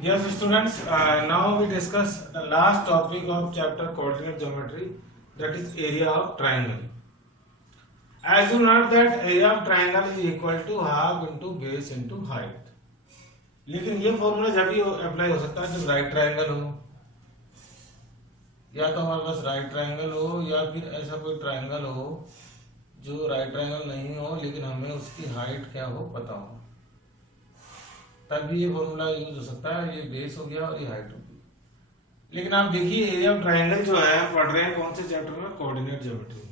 Yes, students. Now we discuss the last topic of chapter coordinate geometry, that is area of triangle. As you know that area of triangle is equal to half into base into height. लेकिन ये formula जब भी apply हो सकता है जब right triangle हो, या तो हमारे पास राइट ट्रायंगल हो या फिर ऐसा कोई ट्रायंगल हो जो राइट ट्रायंगल नहीं हो लेकिन हमें उसकी हाइट क्या हो पता हो, तभी ये फॉर्मूला यूज हो सकता है। ये बेस हो गया और ये हाइट हो गई। लेकिन आप देखिए एरिया ऑफ ट्रायंगल जो है पढ़ रहे हैं कौन से चैप्टर में, कोऑर्डिनेट ज्योमेट्री में।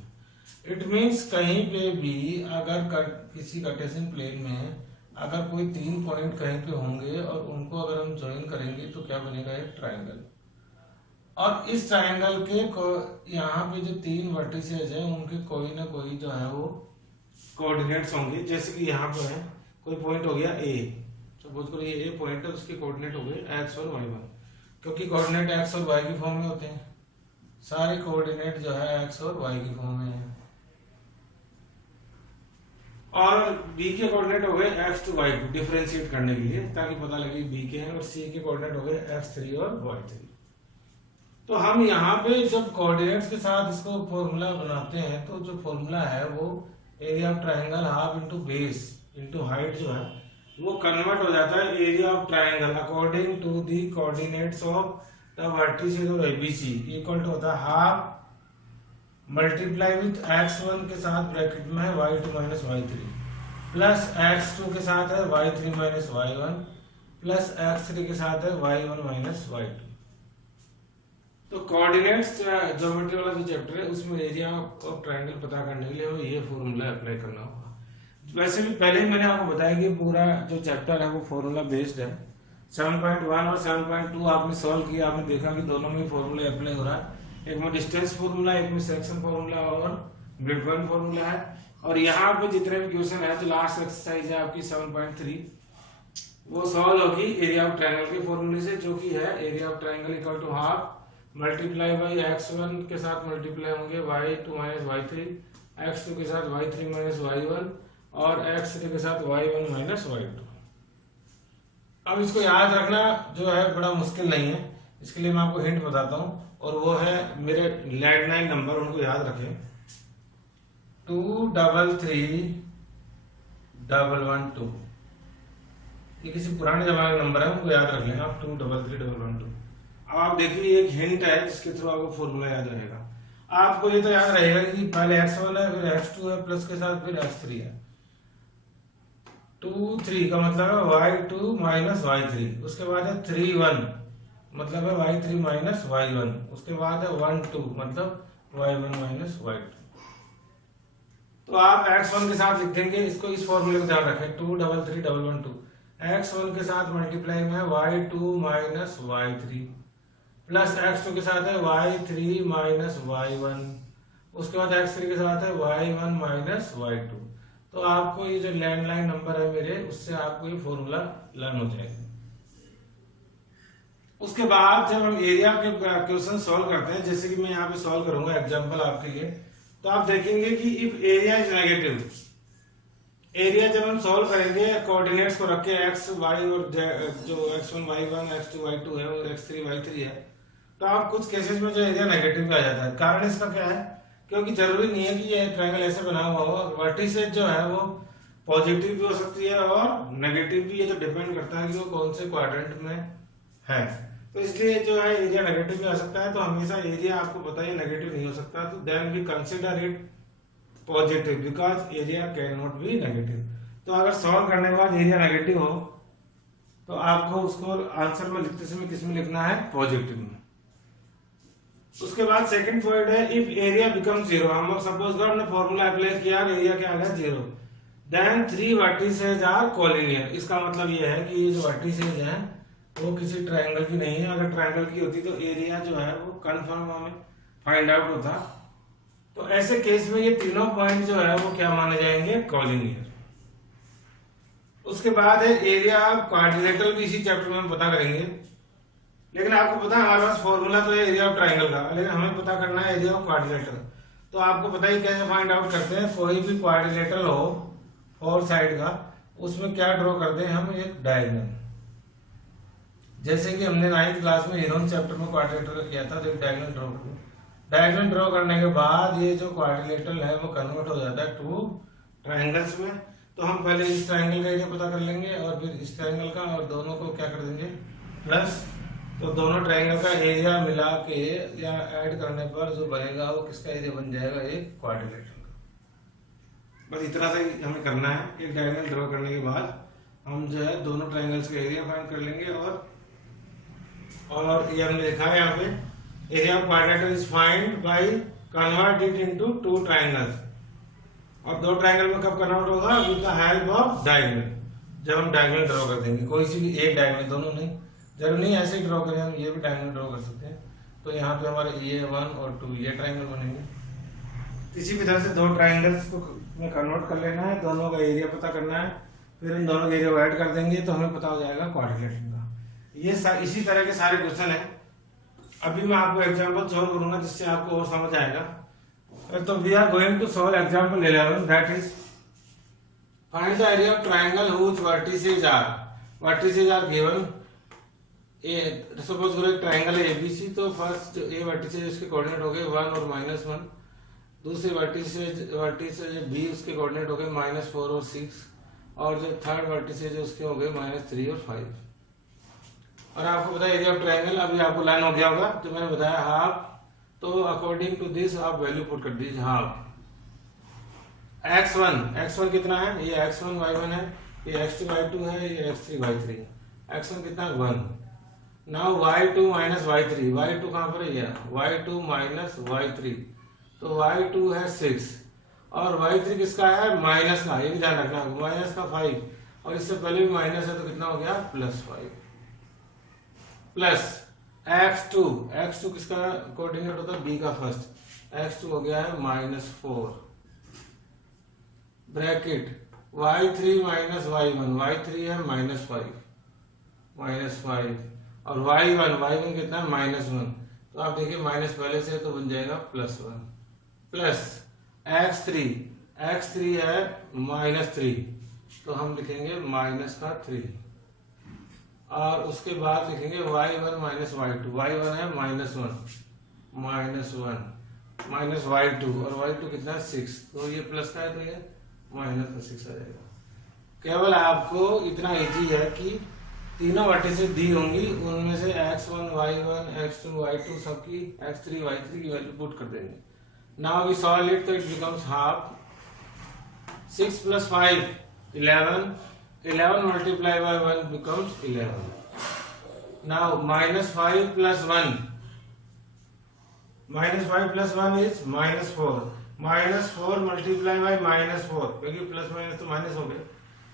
इट मींस कहीं पे भी अगर किसी कार्टेशियन प्लेन में अगर कोई 3 पॉइंट कहीं पे होंगे और उनको अगर हम ज्वाइन करेंगे तो क्या बनेगा, एक ट्रायंगल। और इस ट्रायंगल के यहाँ पे जो 3 वर्टिसेज है उनके कोई ना कोई जो है वो कोऑर्डिनेट्स होंगे। जैसे कि यहाँ पे है कोई पॉइंट हो गया ए, सपोज करो ये ए पॉइंट है, उसके कोऑर्डिनेट हो गए एक्स और वाई वन, क्योंकि कोऑर्डिनेट एक्स और वाई की फॉर्म में होते हैं। सारे कोऑर्डिनेट जो है एक्स और वाई की फॉर्म में है। और बी के कोऑर्डिनेट हो गए X two Y two, differentiate करने के लिए ताकि पता लगे बी के हैं। और सी के कोऑर्डिनेट हो गए एक्स थ्री और वाई थ्री। तो हम यहाँ पे जब कोऑर्डिनेट्स के साथ इसको फॉर्मूला बनाते हैं तो जो फॉर्मूला है वो area of triangle half into base into height जो है वो कन्वर्ट हो जाता है area of triangle according to the coordinates of the vertices of ABC equal to होता है हाफ मल्टीप्लाई विथ x1 के साथ ब्रैकेट में है y2 minus y3 plus x2 के साथ है y3 minus y1 plus x3 के साथ है y1 माइनस y2। तो कोऑर्डिनेट्स ज्योमेट्री वाला जो चैप्टर है उसमें एरिया ऑफ ट्रायंगल पता करने के लिए हमें ये फॉर्मूला अप्लाई करना होगा। वैसे भी पहले ही मैंने आपको बताया कि पूरा जो चैप्टर है वो फॉर्मूला बेस्ड है। 7.1 और 7.2 आपने सॉल्व किया, आपने देखा कि दोनों में फॉर्मूला अप्लाई हो रहा है। एक में डिस्टेंस फॉर्मूला, एक में सेक्शन फॉर्मूला और ग्रिड वन फॉर्मूला है। और यहाँ पे जितने भी क्वेश्चन है तो लास्ट एक्सरसाइज है आपकी 7.3 वो सॉल्व होगी एरिया ऑफ ट्रायंगल के फॉर्मूले से, जो कि है area of triangle equal to half multiply by x1 के साथ मल्टीप्लाई होंगे y2 माइनस y3, x2 के साथ y3 माइनस y1 और x3 के साथ y1 माइनस y2। अब इसको याद रखना जो है बड़ा मुश्किल नहीं है, इसके लिए मैं आपको हिंट बताता हूं और वो है मेरे लैंडलाइन नंबर, उनको याद रखें 233112। ये किसी पुराने जमाने का नंबर है, उनको याद रख लेना आप 233112। अब आप देखिए एक हिंट है जिसके थ्रू आपको फॉर्मूला याद रहेगा। आपको ये तो याद रहेगा कि पहले x1 है फिर x2 है प्लस के साथ फिर x3 है। 2 3 का मतलब है y2 माइनस y3, उसके बाद है 3 1 मतलब है y3 माइनस y1, उसके बाद है 1 2 मतलब y1 माइनस y2। तो आप x1 के साथ लिख देंगे, इसको इस फॉर्मूले को ध्यान रखें 233112। x1 के साथ मल्टीप्लाई में है y2 minus y3 plus x2 के साथ है y3 माइनस y1, उसके बाद x3 के साथ है y1 माइनस y2। तो आपको ये जो लैंडलाइन नंबर है मेरे, उससे आपको ये फॉर्मूला लर्न हो जाएगा। उसके बाद जब हम एरिया के क्वेश्चन सॉल्व करते हैं, जैसे कि मैं यहाँ पे सॉल्व करूंगा एग्जांपल आपके लिए, तो आप देखेंगे कि if area is negative, area जब हम सॉल्व करेंगे कोऑर्डिनेट्स को रख के x y और जो x1 y1 x2 y2 है और x3 y3 है, तो आप कुछ केसेस में जो एरिया नेगेटिव में आ जाता है। कारण इसका क्या है, क्योंकि जरूरी नहीं है कि ये ट्रायंगल ऐसे बना हुआ हो, वर्टिसेज जो है वो पॉजिटिव भी हो सकती है और नेगेटिव भी, ये तो डिपेंड करता है कि वो कौन से क्वाड्रेंट में है। तो इसलिए जो है एरिया नेगेटिव भी आ सकता है। तो हमेशा एरिया आपको पता है नेगेटिव नहीं हो सकता, तो then we consider it positive because area can not be negative. तो अगर सॉल्व करने के बाद एरिया नेगेटिव हो तो आपको उसको आंसर में लिखते समय किस में लिखना है, पॉजिटिव में। उसके बाद सेकंड पॉइंट है इफ एरिया बिकम जीरो। हम सपोज कर हमने फॉर्मूला अप्लाई किया, एरिया क्या आ गया zero, then 3 vertices are collinear. इसका मतलब ये है कि ये जो वर्टिसेज हैं वो किसी ट्रायंगल की नहीं है। अगर ट्रायंगल की होती तो एरिया जो है वो कंफर्म हमें फाइंड आउट होता। तो ऐसे केस में ये तीनों पॉइंट जो है वो क्या माने जाएंगे, कोलिनियर। उसके बाद है एरिया क्वाड्रिलेटरल, भी इसी चैप्टर में हम पता करेंगे। लेकिन आपको पता है हमारे पास फॉर्मूला तो है एरिया ऑफ ट्रायंगल का, लेकिन हमें पता करना है एरिया ऑफ क्वाड्रिलेटरल। तो आपको पता ही कैसे फाइंड आउट करते हैं, कोई भी क्वाड्रिलेटरल हो 4 साइड का, उसमें क्या ड्रॉ करते हैं हम, एक डायगोनल। जैसे कि हमने 9th क्लास में हीरोन चैप्टर में क्वाड्रिलेटरल का किया था, तो डायगोनल ड्रॉ कर, डायगोनल ड्रॉ करने के बाद ये जो क्वाड्रिलेटरल है वो कन्वर्ट हो जाता है टू ट्रायंगल्स में। तो हम पहले इस ट्रायंगल का एरिया पता कर लेंगे और फिर इस ट्रायंगल का, और दोनों को क्या कर देंगे प्लस। तो दोनों ट्रायंगल का एरिया मिला के या ऐड करने पर जो बनेगा वो किसका एरिया बन जाएगा, एक क्वाड्रिलेटरल का। बस इतना सा ही हमें करना है। एक डायगोनल ड्रॉ करने के बाद हम जो है दोनों ट्रायंगल्स का एरिया फाइंड कर लेंगे। और ये हमने लिखा है यहाँ पे, area of quadrilateral is find by convert it into two triangles. और दो ट्रायंगल में कब कन्वर्ट होगा, with the help of diagonal, जब हम डायगोनल ड्रॉ कर देंगे। कोई सी भी एक डायगोनल, दोनों नहीं, जरूर नहीं ऐसे ही ड्रॉ करें, हम ये भी डायगोनल ड्रॉ कर सकते हैं। तो यहाँ पे हमारे ये 1 और 2 ये ट्रायंगल बनेंगे। इसी भी तरह से दो ट्रायंगल्स को में कन्वर्ट कर लेना है, दोनों का एरिया पता करना है, फिर इन दोनों के एरिया को ऐड कर देंगे तो हमें पता हो जाएगा क्वाड्रिलेटरल का। ये इसी तरह के सारे क्वेश्चन है। अभी मैं आपको एग्जांपल सॉल्व करूंगा जिससे आपको और समझ आएगा। तो we are going to solve example 11, that is find the area of triangle which vertices are given. Suppose करो एक ट्रायंगल है एबीसी, तो फर्स्ट ए वर्टिसेस उसके कोऑर्डिनेट हो गए 1 और -1, दूसरे वर्टिसेस बी उसके कोऑर्डिनेट हो गए -4 और 6, और जो थर्ड वर्टिसेस उसके हो गए -3 और 5। और आपको पता है एरिया ऑफ ट्रायंगल, अभी आपको लाइन हो गया होगा जो मैंने बताया हाफ। तो अकॉर्डिंग टू दिस आप वैल्यू पुट कर दीजिए हाफ। x1 कितना है, ये x1 y1 है, ये x2 y2 है, ये x3 y3। x1 कितना है 1। Now y2 minus y3, y2 कहां पर है, ये y2 माइनस y3, तो y2 है 6 और y3 किसका है, माइनस का, ये भी ध्यान रखना, माइनस का 5, और इससे पहले भी माइनस है तो कितना हो गया +5, प्लस x2 किसका कोऑर्डिनेट होता है, b का फर्स्ट, x2 हो गया है -4, bracket y3 minus y1, y3 है -5 और y1 कितना है -1, तो आप देखिए माइनस पहले से तो बन जाएगा +1, प्लस x3 है -3, तो हम लिखेंगे -3, और उसके बाद लिखेंगे y1 माइनस y2, y1 है -1 माइनस y2, और y2 कितना है 6, तो ये प्लस का है तो ये -6 आ जाएगा। केवल आपको इतना इजी है कि तीनों वर्टिसेस दी होंगी, उनमें से x1 y1 x2 y2 सबकी x3 y3 की वैल्यू पुट कर देंगे। नाउ वी सॉल्व इट, तो it becomes half. 6 + 5 11 multiplied by 1 becomes 11. Now -5 + 1 is -4, -4 multiplied by -4, क्योंकि प्लस माइनस तो माइनस हो गए।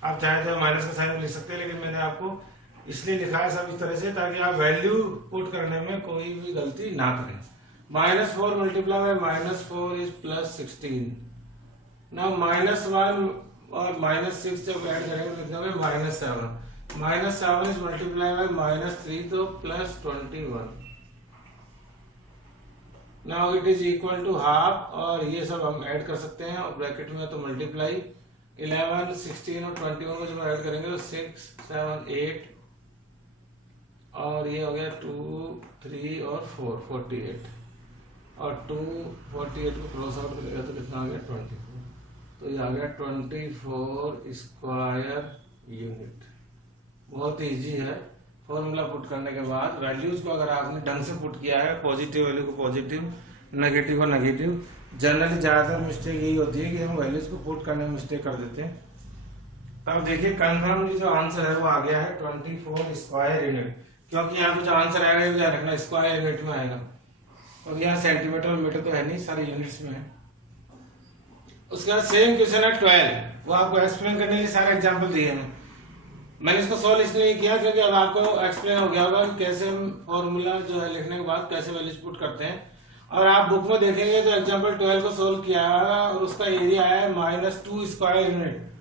आप चाहे तो माइनस का साइन लिख सकते हैं, लेकिन मैंने आपको इसलिए लिखा है सब इस तरह से ताकि आप वैल्यू पुट करने में कोई भी गलती ना करें। -4 multiplied by -4 is +16. Now -1 और -6 जब ऐड करेंगे तो कितना होगा -7, -7 is multiplied by -3 तो +21। Now it is equal to half, और ये सब हम ऐड कर सकते हैं, और ब्रैकेट में तो मल्टीप्लाई 11 16 और 21 को जब ऐड करेंगे तो 6 7 8, और ये हो गया 2 3 और 4 48, और 2 48 को क्रॉस आउट करेगा तो कितना आ गया 24, तो ये आ गया 24 स्क्वायर यूनिट। बहुत इजी है। फॉर्मूला पुट करने के बाद वैल्यूज को अगर आपने ढंग से पुट किया है, पॉजिटिव वैल्यू को पॉजिटिव, नेगेटिव को नेगेटिव, जनरली ज्यादातर मिस्टेक यही होती है कि हम वैल्यूज को पुट करने में मिस्टेक कर देते हैं। तब देखिए कंफर्मली जो आंसर है वो आ गया है 24 स्क्वायर यूनिट, क्योंकि यहाँ पे जो आंसर आएगा ये ध्यान रखना स्क्वायर यूनिट में आएगा, और यहाँ सेंटीमीटर और मीटर तो है नहीं, सारे यूनिट्स में है। उसके बाद सेम क्वेश्चन है 12, वो आपको एक्सप्लेन करने के लिए सारे एग्जांपल दिए हैं। मैंने इसको सॉल्व इसलिए नहीं किया क्योंकि अब आपको एक्सप्लेन हो गया होगा कि कैसे हम फॉर्मूला जो है लिखने के बाद कैसे वैल्यूज पुट करते हैं। और आप बुक में देखेंगे तो एग्जांपल 12 को सोल्व किया है और उसका एरिया है -2 स्क्वायर यूनिट।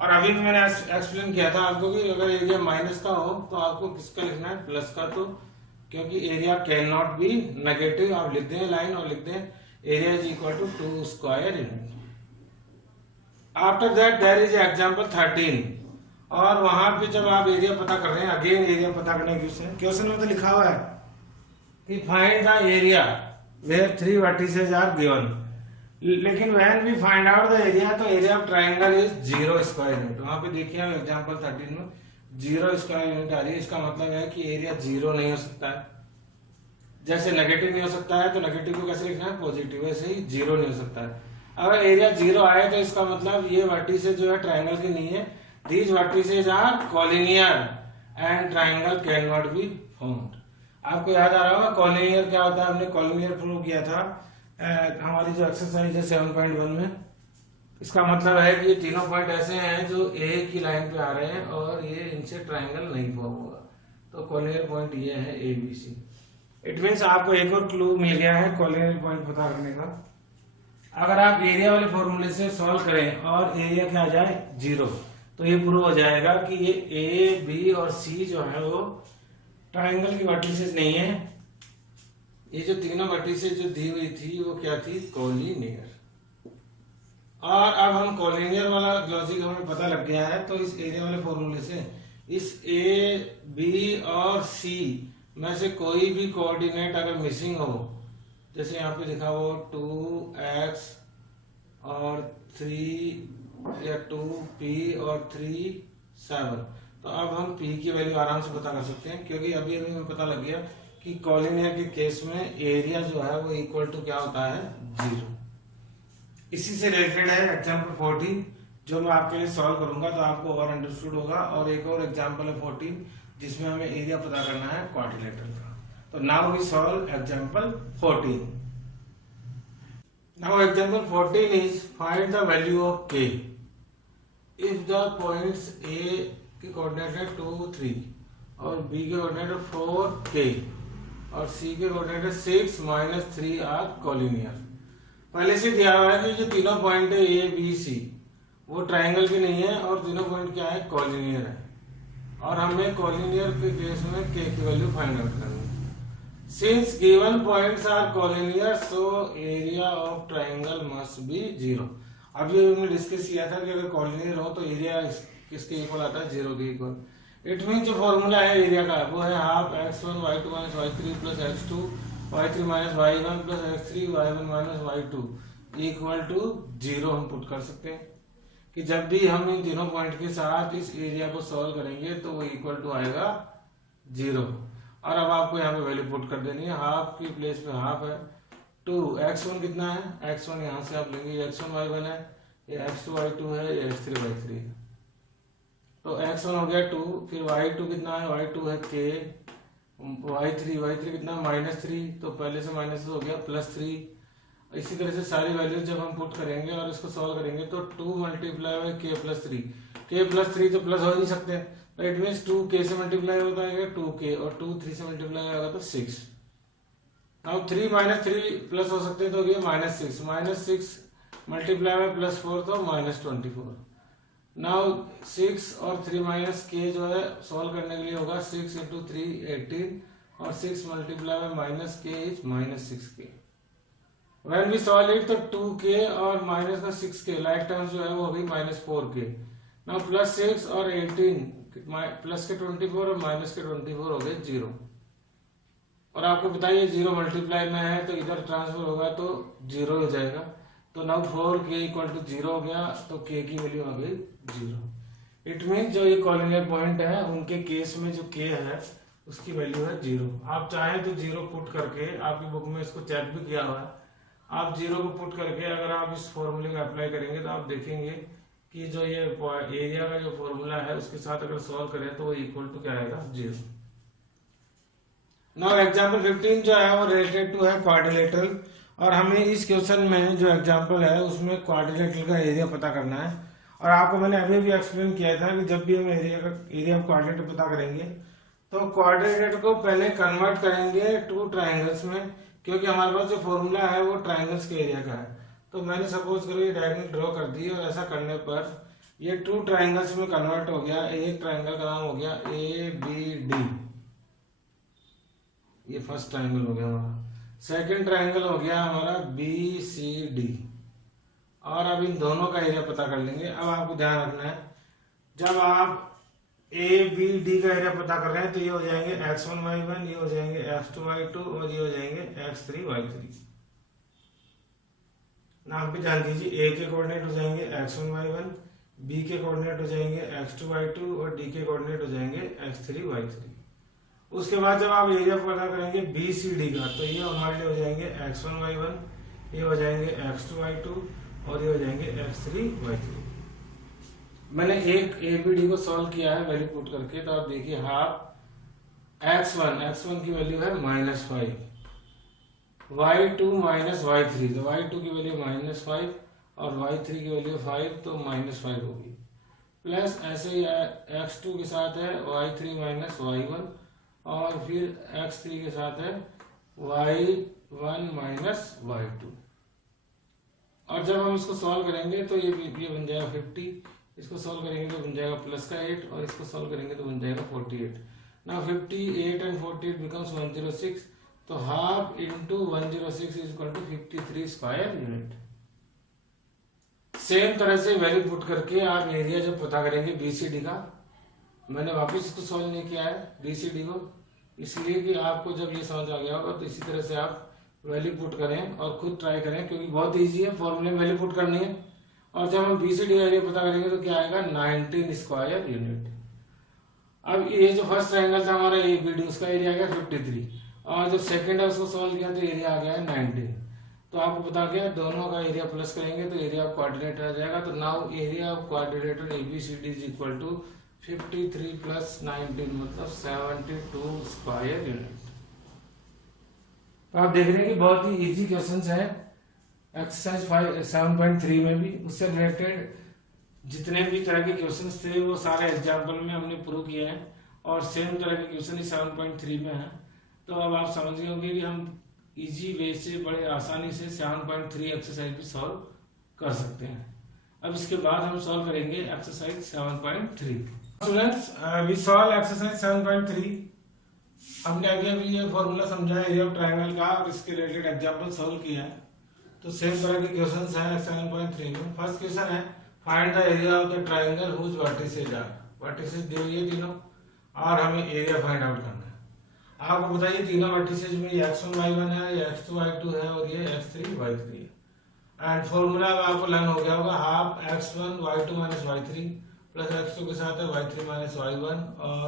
और अभी भी मैंने एक्सप्लेन किया था आपको कि अगर एरिया माइनस का हो तो आपको किसका लिखना है, प्लस का, तो क्योंकि area can not be negative, आप लिख दें लाइन और लिख दें area is equal to 2 square unit. After that there is example 13, और वहां पे जब आप एरिया पता कर रहे हैं, अगेन एरिया पता करने की क्वेश्चन में तो लिखा हुआ है कि find the area where 3 vertices are given, लेकिन when we find out the area, तो area of triangle is 0 square unit. वहां पे देखिए आप एग्जांपल 13 में 0 स्क्वायर यूनिट आ रही है। इसका मतलब है कि एरिया 0 नहीं हो सकता है। जैसे नेगेटिव नहीं हो सकता है तो नेगेटिव को कैसे लिखना है, पॉजिटिव, वैसे ही 0 नहीं हो सकता है। अगर एरिया 0 आए तो इसका मतलब ये वर्टिसेस जो है ट्राइंगल की नहीं है। These vertices are collinear and triangle can not be found. आपको याद आ रहा होगा कॉलिनियर क्या होता है, हमने कॉलिनियर प्रूव किया था हमारी जो एक्सरसाइज है 7.1 में। इसका मतलब है कि ये तीनों पॉइंट ऐसे हैं जो एक ही लाइन पे आ रहे हैं और ये इनसे ट्राइंगल नहीं फॉर्म होगा। तो कॉलिनियर पॉइंट ये है A B C. It means आपको एक और क्लू मिल गया है कॉलिनियर पॉइंट पता करने का। अगर आप एरिया वाले फॉर्मूले से सॉल्व करें और एरिया क्या आ जाए 0, तो ये प्रूव हो जाएगा कि ये ए बी और सी जो है वो ट्राइंगल की वर्टिसेस नहीं है। ये जो तीनों वर्टिसेस जो दी हुई थी वो क्या थी, कॉलिनियर। और अब हम कॉलिनियर वाला लॉजिक हमें पता लग गया है, तो इस एरिया वाले फॉर्मूले से इस ए बी और सी में से कोई भी कोऑर्डिनेट अगर मिसिंग हो, जैसे यहाँ पे लिखा हो 2x और 3 या 2p और 3 7, तो अब हम p की वैल्यू आराम से पता कर सकते हैं, क्योंकि अभी अभी हमें पता लग गया कि कॉलिनियर के केस में एरिया जो है वो इक्वल टू क्या होता है, 0। इसी से रिलेटेड है एग्जाम्पल 14 जो मैं आपके लिए सॉल्व करूंगा, तो आपको और अंडरस्टूड होगा। और एक और एग्जाम्पल है 14 जिसमें हमें एरिया पता करना है क्वाड्रिलेटरल का। तो now we solve example 14। Now example 14 is find the value of k if the points a के कोऑर्डिनेट है 2 3 और b के कोऑर्डिनेट है 4 k और c के कोऑर्डिनेट है 6 - 3 आर कॉलिनियर। पहले से दिया हुआ है कि जो तीनों पॉइंट है ए बी सी वो ट्राइंगल के नहीं है और तीनों पॉइंट क्या है, कॉलिनियर है। और हमें कॉलिनियर के केस में k की वैल्यू फाइंड आउट करनी है। Since given points are collinear so area of triangle must be 0। अभी हमने डिस्कस किया था कि अगर कॉलिनियर हो तो एरिया किसके इक्वल आता है, 0 के इक्वल। इट मीन जो फॉर्मूला है एरिया का वो है half x1 y2 - y3 plus x2 y3 - y1 plus x3 y1 - y2 equal to 0। हम पुट कर सकते हैं कि जब भी हम इन तीनों पॉइंट के साथ इस एरिया को सॉल्व करेंगे तो वो इक्वल टू आएगा 0। और अब आपको यहाँ पे वैल्यू पुट कर देनी है। हाफ की प्लेस पे हाफ है, 2 x1 कितना है, x1 यहाँ से आप लेंगे, x1 y1 है, ये x2 y2 है, ये x3 y3 है। तो x1 हो गया 2, फिर y2 कितना है, y2 है k, y3 कितना -3, तो पहले से माइनस हो गया +3। इसी तरह से सारी वैल्यूज जब हम पुट करेंगे और इसको सॉल्व करेंगे तो 2 × k + 3, k + 3 तो प्लस हो ही नहीं सकते, तो इट मीन्स 2 k से मल्टीप्लाई होता है 2k और 2 3 से मल्टीप्लाई होगा तो 6। अब 3 - 3 प्लस हो सकते हैं तो ये -6 मल्टीप्लाई में +4 तो -24। नाउ 6 और 3 - k जो है सॉल्व करने के लिए होगा 6 × 3 18 और 6 मल्टीप्लाई में -k is -6k। When we solve it तो 2k और माइनस का 6k लाइक टर्म्स जो है वो होगी -4k। नाउ +6 और 18 प्लस के 24 और माइनस के 24 हो गए 0। और आपको बताइए 0 मल्टीप्लाई में है तो इधर ट्रांसफर होगा तो 0 हो जाएगा। तो नाउ 4k = 0 हो गया, तो k की वैल्यू आ गई 0। इट मीन जो ये कॉलिनियर पॉइंट है उनके केस में जो k है उसकी वैल्यू है 0। आप चाहें तो 0 पुट करके, आपकी बुक में इसको चेक भी किया हुआ है, आप 0 को पुट करके अगर आप इस फॉर्मूले को अप्लाई करेंगे तो आप देखेंगे कि जो ये एरिया का जो फॉर्मूला है उसके साथ अगर सॉल्व करें तो वो इक्वल टू क्या आएगा, 0। नाउ एग्जांपल 15 जो है वो रिलेटेड टू है क्वाड्रिलेटरल, और हमें इस क्वेश्चन में जो एग्जांपल है उसमें क्वाड्रिलेटरल का एरिया पता करना है। और आपको मैंने अभी भी एक्सप्लेन किया था कि जब भी हम एरिया ऑफ क्वाड्रिलेटर पता करेंगे तो क्वाड्रिलेटर को पहले कन्वर्ट करेंगे 2 ट्राइंगल्स में, क्योंकि हमारे पास जो फॉर्मूला है वो ट्राइंगल्स के एरिया का है। तो मैंने सपोज करो ये डायगोनल ड्रॉ कर दी और ऐसा करने पर ये 2 ट्राइंगल्स में कन्वर्ट हो गया। एक ट्राइंगल का नाम हो गया ABD, ये फर्स्ट ट्राइंगल हो गया हमारा। सेकंड ट्राइंगल हो गया हमारा BCD। और अब इन दोनों का एरिया पता कर लेंगे। अब आपको ध्यान रखना है, जब आप ए बी डी का एरिया पता कर रहे हैं तो ये हो जाएंगे x1 y1, ये हो जाएंगे x2 y2 और ये हो जाएंगे x3 y3। नाम पे जान दीजिए, ए के कोऑर्डिनेट हो जाएंगे x1 y1, बी के कोऑर्डिनेट हो जाएंगे x2 y2 और डी के कोऑर्डिनेट हो जाएंगे x3 y3। उसके बाद जब आप एरिया पता करेंगे बी सी डी का तो ये हमारे लिए हो जाएंगे x1 y1, ये हो जाएंगे x2 y2 और ये हो जाएंगे x3 y3। मैंने एक ए बी डी को सॉल्व किया है वैल्यू पुट करके, तो आप देखिए हाफ x1 की वैल्यू है -5, y2 माइनस y3, तो y2 की वैल्यू -5 और y3 की वैल्यू 5 तो -5 होगी, प्लस ऐसे ही x2 के साथ है y3 माइनस y1 और फिर x3 के साथ है y1 माइनस y2। और जब हम इसको सॉल्व करेंगे तो ये बन जाएगा 50, इसको सॉल्व करेंगे तो बन जाएगा प्लस का 8 और इसको सॉल्व करेंगे तो बन जाएगा 48। नाउ 58 एंड 48 बिकम्स 106, तो half into 106 is equal to 53 square unit. Same तरह से वैल्यू पुट करके आप एरिया जब पता करेंगे बीसीडी का, मैंने वापस इसको सॉल्व नहीं किया है बीसीडी को, इसलिए कि आपको जब ये समझ आ गया होगा तो इसी तरह से आप वैल्यू पुट करें और खुद ट्राई करें, क्योंकि बहुत इजी है, फॉर्मूले में वैल्यू पुट करनी है। और जब हम बीसीडी एरिया पता करेंगे तो क्या आएगा 19 स्क्वायर यूनिट। अब ये जो फर्स्ट ट्रायंगल था हमारा ए बी डी, उसका एरिया आ गया 53 और जो सेकंड है उसको सॉल्व किया तो एरिया आ गया है 19। तो आपको बता गया दोनों का एरिया प्लस करेंगे तो एरिया ऑफ क्वाड्रिलेटरल आ जाएगा। तो now area of quadrilateral ABCD is equal to 53 plus 19 मतलब 72 स्क्वायर यूनिट। तो आप देख रहे हैं कि बहुत ही इजी क्वेश्चंस है एक्सरसाइज 7.3 में भी, उससे रिलेटेड जितने भी तरह के क्वेश्चंस थे वो सारे एग्जाम्पल में हमने प्रूव किए हैं और सेम तरह के क्वेश्चन ही 7.3 में है। तो अब आप समझ गए होंगे कि हम इजी वे से बड़े आसानी से 7.3 एक्सरसाइज भी सॉल्व कर सकते हैं। अब इसके बाद हम सॉल्व करेंगे exercise 7.3। Students we solve exercise 7.3। हमने अगले भी ये फॉर्मूला समझा है एरिया ऑफ ट्रायंगल का और इसके रिलेटेड एग्जांपल सॉल्व किया है। तो सेम तरह के क्वेश्चंस हैं 7.3 में। फर्स्ट क्वेश्चन है find the area of the triangle whose vertices are. Vertices दी हुई है तीनों और हमें एरिया फाइंड आउट करना है। आपको बताइए तीनों वर्टिसेस में ये x1 y1 है, ये x2 y2 है और ये x3 y3 है। एंड फॉर्मूला आपको लर्न हो गया होगा half x1 y2 minus y3 plus x2 के साथ है y3 माइनस y1 और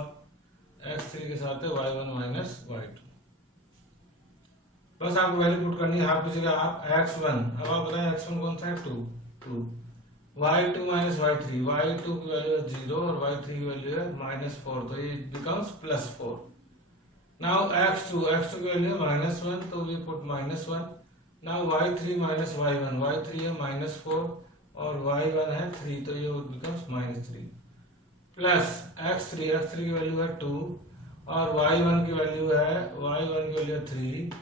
x3 के साथ है y1 माइनस y2। बस आपको वैल्यू पुट करनी है हाफ की जगह हाफ x1। अब आप बताएं x1 कौन सा है 2 y2 माइनस y3, y2 की वैल्यू है 0 और y3 की वैल्यू है -4 तो ये बिकम्स +4। नाउ x2 की वैल्यू है -1 तो we put -1। Now y3 minus y1, y3 है -4 और y1 है 3 तो ये बिकम्स -3 प्लस x3 की वैल्यू है 2 और y1 की वैल्यू है 3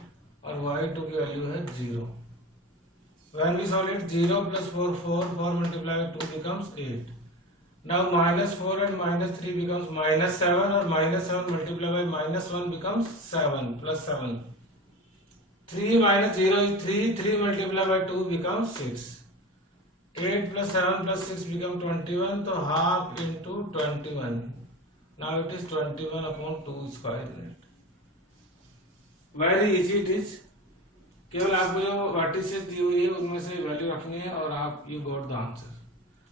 और y2 की वैल्यू है 0। When we solve it 0 plus 4 multiplied by 2 becomes 8. Now -4 and -3 becomes -7 और -7 multiplied by -1 becomes 7 plus 7. 3 minus 0 is 3 multiplied by 2 becomes 6. 8 plus 7 plus 6 become 21 तो half into 21. Now it is 21 upon 2 square unit. Very easy it is. केवल आपको जो vertices दी हुई है उनमें से वैल्यू रखनी है और आप यू गॉट द आंसर।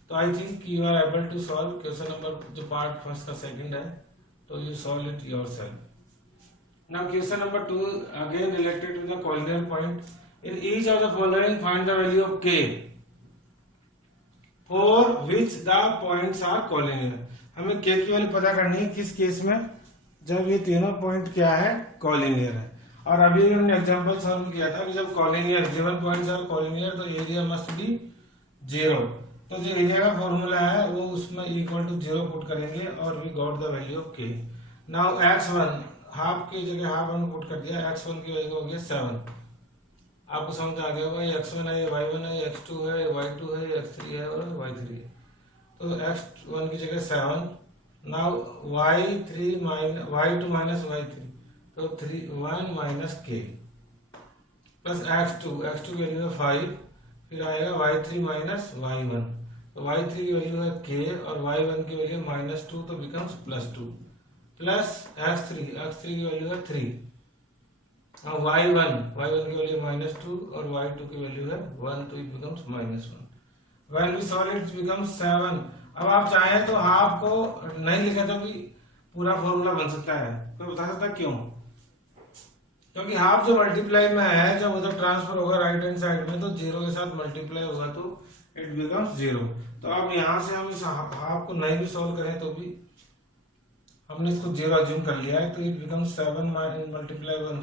तो I think you are able to solve question number जो पार्ट फर्स्ट का सेकंड है तो you solve it yourself. Now question number 2 again related to the coordinate point in each of the following find the value of k for which the points are collinear. हमें k की value पता करनी है किस case में, जब ये तीनों पॉइंट क्या है कोलिनियर है। और अभी हमने एग्जांपल सॉल्व किया था कि जब collinear given points are collinear तो एरिया मस्ट बी 0। तो जो एरिया का फॉर्मूला है वो उसमें इक्वल टू 0 पुट करेंगे और we got the value of k। Now x1 half की जगह हाफ हमने पुट कर दिया, x1 की वैल्यू हो गया 7। आपको समझ आ गया होगा ये x1 है, ये y1 है, ये x2 है, ये y2 है, ये x3 है और y3 है। तो x1 की जगह 7। नाउ y2 माइनस y3 तो 1 माइनस k प्लस x2 की वैल्यू है 5 फिर आएगा y3 माइनस y1 तो y3 की वैल्यू है k और y1 की वैल्यू -2 तो बिकम्स +2 प्लस x3 की वैल्यू है 3 और y1 की वैल्यू -2 और y2 की वैल्यू है 1 तो it becomes -1 when we solve it becomes 7। अब आप चाहें तो हाफ को नहीं लिखे तो भी पूरा फॉर्मूला बन सकता है। कोई बता सकता है क्यों? क्योंकि हाफ जो मल्टीप्लाई में है जब उधर ट्रांसफर होगा राइट हैंड साइड में तो 0 के साथ मल्टीप्लाई होगा तो इट बिकम्स 0। तो अब यहाँ से हम इस हाफ को नहीं भी सॉल्व करें तो भी हमने इसको 0 अज्यूम कर लिया है तो it becomes 7 multiply 1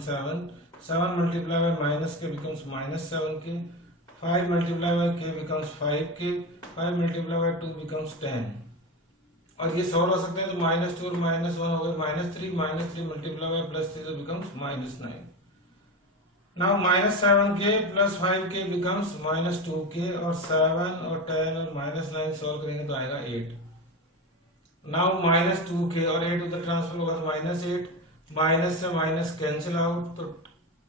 7 multiply by minus k becomes -7k 5 multiply by k becomes 5k 5 multiply by 2 becomes 10 और ये सॉल्व हो सकते हैं तो -2 और -1 हो गए -3 मल्टीप्लाई बाय +3 तो becomes -9। Now -7k + 5k becomes -2k और 7 और 10 और -9 सॉल्व करेंगे तो आएगा 8। नाउ -2k और 8 उधर ट्रांसफर होगा तो -8 माइनस से माइनस कैंसिल आउट तो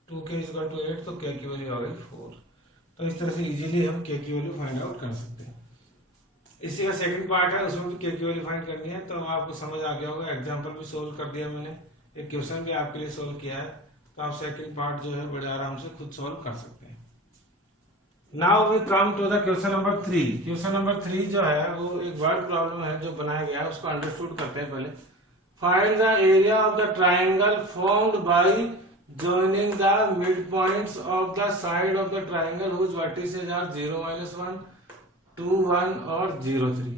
2k = 8 तो k की वैल्यू आ गई 4। तो इस तरह से इजीली हम k की वैल्यू फाइंड आउट कर सकते हैं। इसी का सेकंड पार्ट है उसमें भी k की वैल्यू फाइंड करनी है तो आपको समझ आ गया होगा। एग्जांपल भी सोल्व कर दिया मैंने, एक क्वेश्चन भी आपके लिए सोल्व किया है तो आप सेकंड पार्ट जो है बड़े आराम से खुद सोल्व कर सकते हैं। Now we come to the question number 3। Question number 3 जो है वो एक वर्ड प्रॉब्लम है जो बनाया गया है उसको अंडरस्टूड करते हैं पहले। Find the area of the triangle formed by joining the midpoints of the side of the triangle whose vertices are 0, -1, 2, 1 और 0, 3।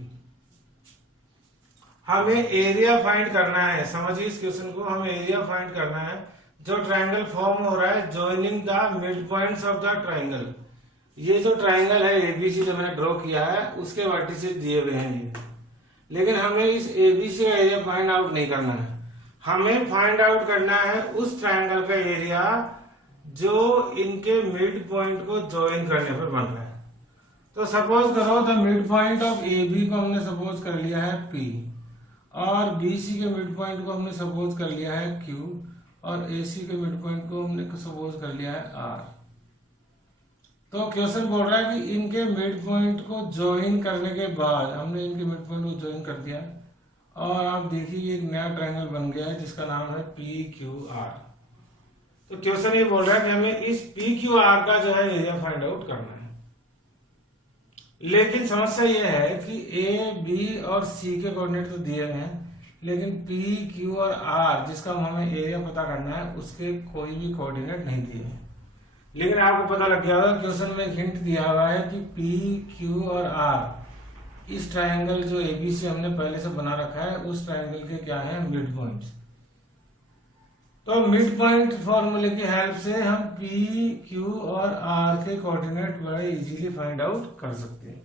हमें एरिया फाइंड करना है। समझिए इस क्वेश्चन को, हमें एरिया फाइंड करना है जो ट्राइंगल फॉर्म हो रहा है joining the mid points of the triangle. ये जो ट्राइंगल है एबीसी जो मैंने ड्रॉ किया है उसके वर्टिसेस दिए हुए हैं ये, लेकिन हमें इस एबीसी का एरिया फाइंड आउट नहीं करना है। हमें फाइंड आउट करना है उस ट्राइंगल का एरिया जो इनके मिड पॉइंट को ज्वाइन करने पर बन रहा है। तो सपोज करो the mid point of A B को हमने सपोज कर लिया है P और BC के मिड पॉइंट को हमने सपोज कर लिया है Q और AC के मिड पॉइंट को हमने सपोज कर लिया है R। तो क्वेश्चन बोल रहा है कि इनके मिड पॉइंट को ज्वाइन करने के बाद हमने इनके मिड पॉइंट को ज्वाइन कर दिया और आप देखिए एक नया ट्रायंगल बन गया है जिसका नाम है PQR। तो क्वेश्चन ये बोल रहा है कि हमें इस PQR का जो है एरिया फाइंड आउट करना है। लेकिन समस्या ये है कि A, B और C के कोऑर्डिनेट तो दिए हैं लेकिन P, Q और R जिसका हमें एरिया पता करना है उसके कोई भी कोऑर्डिनेट नहीं दिए हैं। लेकिन आपको पता लग गया होगा क्वेश्चन में हिंट दिया हुआ है कि P, Q और R इस ट्रायंगल जो एबीसी हमने पहले से बना रखा है उस ट्रायंगल के क्या है मिड पॉइंट्स। तो मिड पॉइंट फॉर्मूले की हेल्प से हम P, Q और R के कोऑर्डिनेट बड़े इजीली फाइंड आउट कर सकते हैं।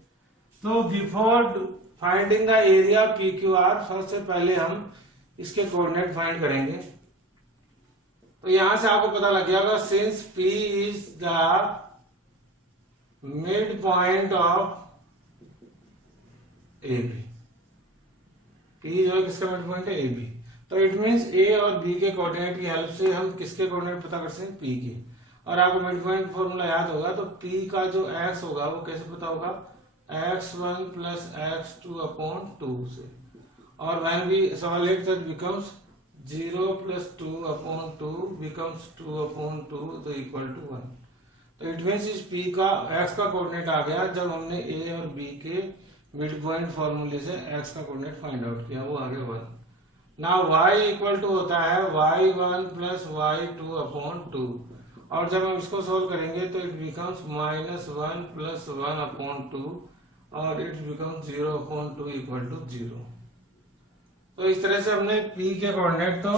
तो before finding the area PQR सबसे पहले हम इसके कोऑर्डिनेट फाइंड करेंगे। तो यहां से आपको पता लग गया होगा since P is the mid point of AB, P जो है किसका मिड पॉइंट है AB, तो इट मींस A और B के कोऑर्डिनेट की हेल्प से हम किसके कोऑर्डिनेट पता कर सकते हैं P के। और आपको मिड पॉइंट फॉर्मूला याद होगा तो P का जो x होगा वो कैसे पता होगा x1 + x2/2 से, और when we solve that becomes 0 + 2/2 becomes 2/2 तो इक्वल टू 1। तो इट मींस इस P का x का कोऑर्डिनेट आ गया जब हमने A और B के मिड पॉइंट फॉर्मूले से x का कोऑर्डिनेट फाइंड आउट किया, वो आ गया 1। नाउ y इक्वल टू होता है y1 + y2/2 और जब हम इसको सोल्व करेंगे तो इट बिकम्स -1 + 1/2 और इट बिकम्स 0/2 इक्वल टू 0। तो इस तरह से हमने P के कोऑर्डिनेट तो